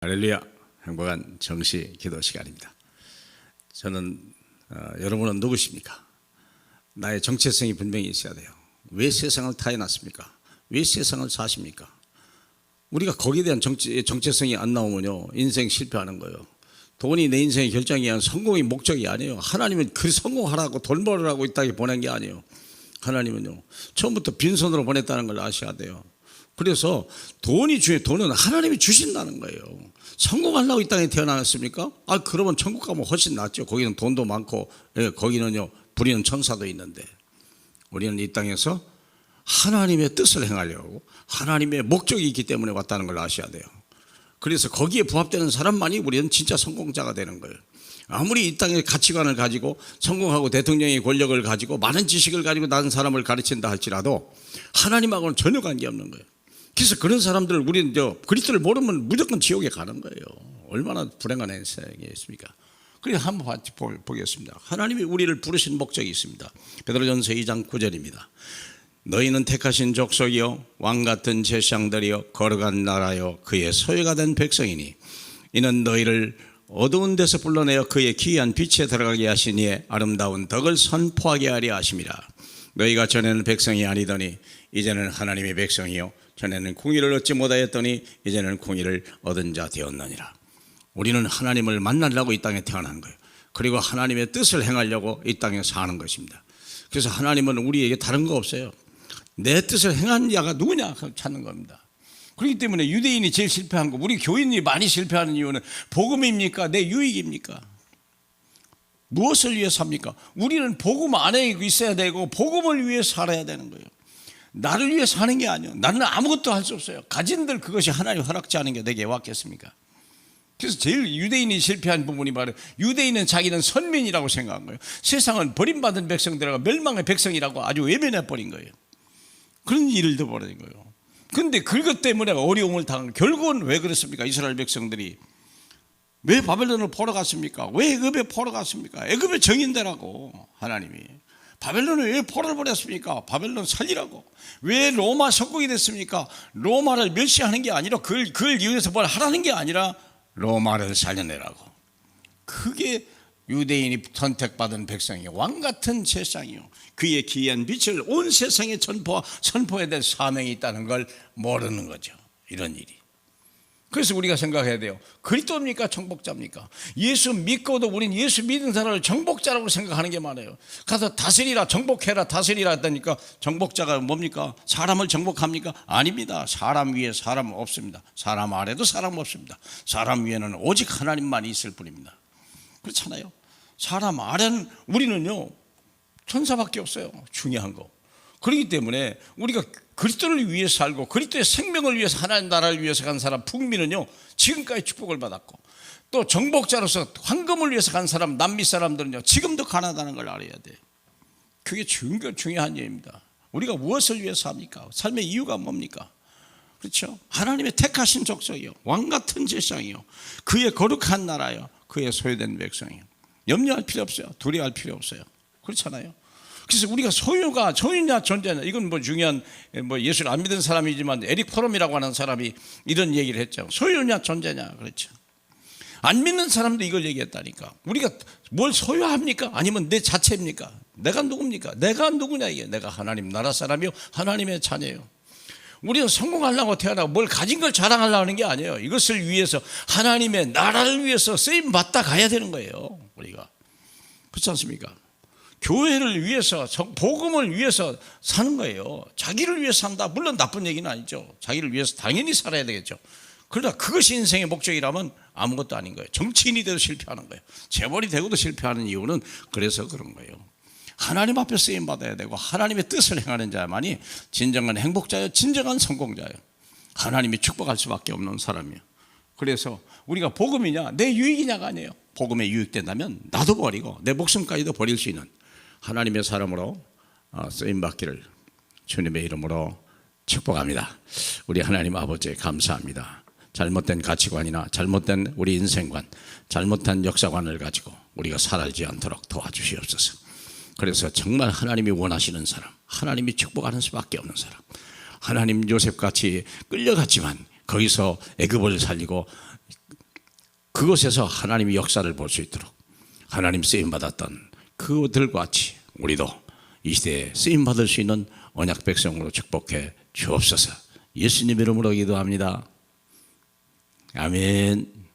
할렐루야. 행복한 정시 기도 시간입니다. 저는 여러분은 누구십니까? 나의 정체성이 분명히 있어야 돼요. 왜 세상을 태어났습니까? 왜 세상을 사십니까? 우리가 거기에 대한 정체성이 안 나오면요, 인생 실패하는 거예요. 돈이 내 인생의 결정이 아니라 성공이 목적이 아니에요. 하나님은 그 성공하라고 돈 벌으라고 이 땅에 보낸 게 아니에요. 하나님은요, 처음부터 빈손으로 보냈다는 걸 아셔야 돼요. 그래서 돈은 하나님이 주신다는 거예요. 성공하려고 이 땅에 태어났습니까? 그러면 천국 가면 훨씬 낫죠. 거기는 돈도 많고, 거기는요, 부리는 천사도 있는데, 우리는 이 땅에서 하나님의 뜻을 행하려고 하나님의 목적이 있기 때문에 왔다는 걸 아셔야 돼요. 그래서 거기에 부합되는 사람만이 우리는 진짜 성공자가 되는 거예요. 아무리 이 땅의 가치관을 가지고 성공하고 대통령의 권력을 가지고 많은 지식을 가지고 다른 사람을 가르친다 할지라도 하나님하고는 전혀 관계없는 거예요. 그래서 그런 사람들을 우리는 그리스도를 모르면 무조건 지옥에 가는 거예요. 얼마나 불행한 인생이겠습니까? 그래서 한번 보겠습니다. 하나님이 우리를 부르신 목적이 있습니다. 베드로전서 2장 9절입니다. 너희는 택하신 족속이요 왕같은 제사장들이요 거룩한 나라요 그의 소유가 된 백성이니 이는 너희를 어두운 데서 불러내어 그의 기이한 빛에 들어가게 하시니 아름다운 덕을 선포하게 하려 하심이라. 너희가 전에는 백성이 아니더니 이제는 하나님의 백성이요 전에는 공의를 얻지 못하였더니 이제는 공의를 얻은 자 되었느니라. 우리는 하나님을 만나려고 이 땅에 태어난 거예요. 그리고 하나님의 뜻을 행하려고 이 땅에 사는 것입니다. 그래서 하나님은 우리에게 다른 거 없어요. 내 뜻을 행한 자가 누구냐 찾는 겁니다. 그렇기 때문에 유대인이 제일 실패한 거, 우리 교인이 많이 실패하는 이유는 복음입니까? 내 유익입니까? 무엇을 위해서 삽니까? 우리는 복음 안에 있어야 되고 복음을 위해 살아야 되는 거예요. 나를 위해 사는 게 아니에요. 나는 아무것도 할 수 없어요. 가진들 그것이 하나님 허락지 않은 게 내게 왔겠습니까? 그래서 제일 유대인이 실패한 부분이 바로 유대인은 자기는 선민이라고 생각한 거예요. 세상은 버림받은 백성들하고 멸망의 백성이라고 아주 외면해 버린 거예요. 그런 일도 벌어진 거예요. 그런데 그것 때문에 어려움을 당한, 결국은 왜 그렇습니까? 이스라엘 백성들이 왜 바벨론을 포로 갔습니까? 왜 애굽에 포로 갔습니까? 애굽의 정인되라고 하나님이. 바벨론을 왜 포로를 보냈습니까? 바벨론 살리라고. 왜 로마 석국이 됐습니까? 로마를 멸시하는 게 아니라 그걸 이용해서 뭘 하라는 게 아니라 로마를 살려내라고. 그게 유대인이 선택받은 백성이요 왕같은 제사장이요 그의 기이한 빛을 온 세상에 선포해야 될 사명이 있다는 걸 모르는 거죠. 이런 일이. 그래서 우리가 생각해야 돼요. 그리스도입니까? 정복자입니까? 예수 믿고도 우린 예수 믿은 사람을 정복자라고 생각하는 게 많아요. 가서 다스리라, 정복해라, 다스리라 했다니까 정복자가 뭡니까? 사람을 정복합니까? 아닙니다. 사람 위에 사람 없습니다. 사람 아래도 사람 없습니다. 사람 위에는 오직 하나님만 있을 뿐입니다. 그렇잖아요. 사람 아래는 우리는요 천사밖에 없어요. 중요한 거. 그렇기 때문에 우리가 그리스도를 위해서 살고 그리스도의 생명을 위해서 하나님 나라를 위해서 간 사람 북민은요 지금까지 축복을 받았고, 또 정복자로서 황금을 위해서 간 사람 남미 사람들은요 지금도 가난하다는 걸 알아야 돼요. 그게 중요한 일입니다. 우리가 무엇을 위해서 삽니까? 삶의 이유가 뭡니까? 그렇죠? 하나님의 택하신 족속이요 왕같은 제사장이요 그의 거룩한 나라요 그의 소유된 백성이요. 염려할 필요 없어요. 두려워할 필요 없어요. 그렇잖아요. 그래서 우리가 소유냐 존재냐, 이건 중요한 예수를 안 믿은 사람이지만 에릭 포럼이라고 하는 사람이 이런 얘기를 했죠. 소유냐 존재냐. 그렇죠. 안 믿는 사람도 이걸 얘기했다니까. 우리가 뭘 소유합니까? 아니면 내 자체입니까? 내가 누굽니까? 내가 누구냐 이게. 내가 하나님 나라 사람이요 하나님의 자녀예요. 우리는 성공하려고 태어나고 뭘 가진 걸 자랑하려고 하는 게 아니에요. 이것을 위해서 하나님의 나라를 위해서 쓰임 받다 가야 되는 거예요. 우리가. 그렇지 않습니까? 교회를 위해서, 복음을 위해서 사는 거예요. 자기를 위해서 산다. 물론 나쁜 얘기는 아니죠. 자기를 위해서 당연히 살아야 되겠죠. 그러나 그것이 인생의 목적이라면 아무것도 아닌 거예요. 정치인이 돼도 실패하는 거예요. 재벌이 되고도 실패하는 이유는 그래서 그런 거예요. 하나님 앞에 쓰임 받아야 되고 하나님의 뜻을 행하는 자만이 진정한 행복자예요. 진정한 성공자예요. 하나님이 축복할 수밖에 없는 사람이에요. 그래서 우리가 복음이냐 내 유익이냐가 아니에요. 복음에 유익된다면 나도 버리고 내 목숨까지도 버릴 수 있는 하나님의 사람으로 쓰임받기를 주님의 이름으로 축복합니다. 우리 하나님 아버지 감사합니다. 잘못된 가치관이나 잘못된 우리 인생관, 잘못한 역사관을 가지고 우리가 살아지 않도록 도와주시옵소서. 그래서 정말 하나님이 원하시는 사람, 하나님이 축복하는 수밖에 없는 사람, 하나님 요셉같이 끌려갔지만 거기서 애굽을 살리고 그곳에서 하나님의 역사를 볼 수 있도록 하나님 쓰임받았던 그들과 같이 우리도 이 시대에 쓰임받을 수 있는 언약 백성으로 축복해 주옵소서. 예수님 이름으로 기도합니다. 아멘.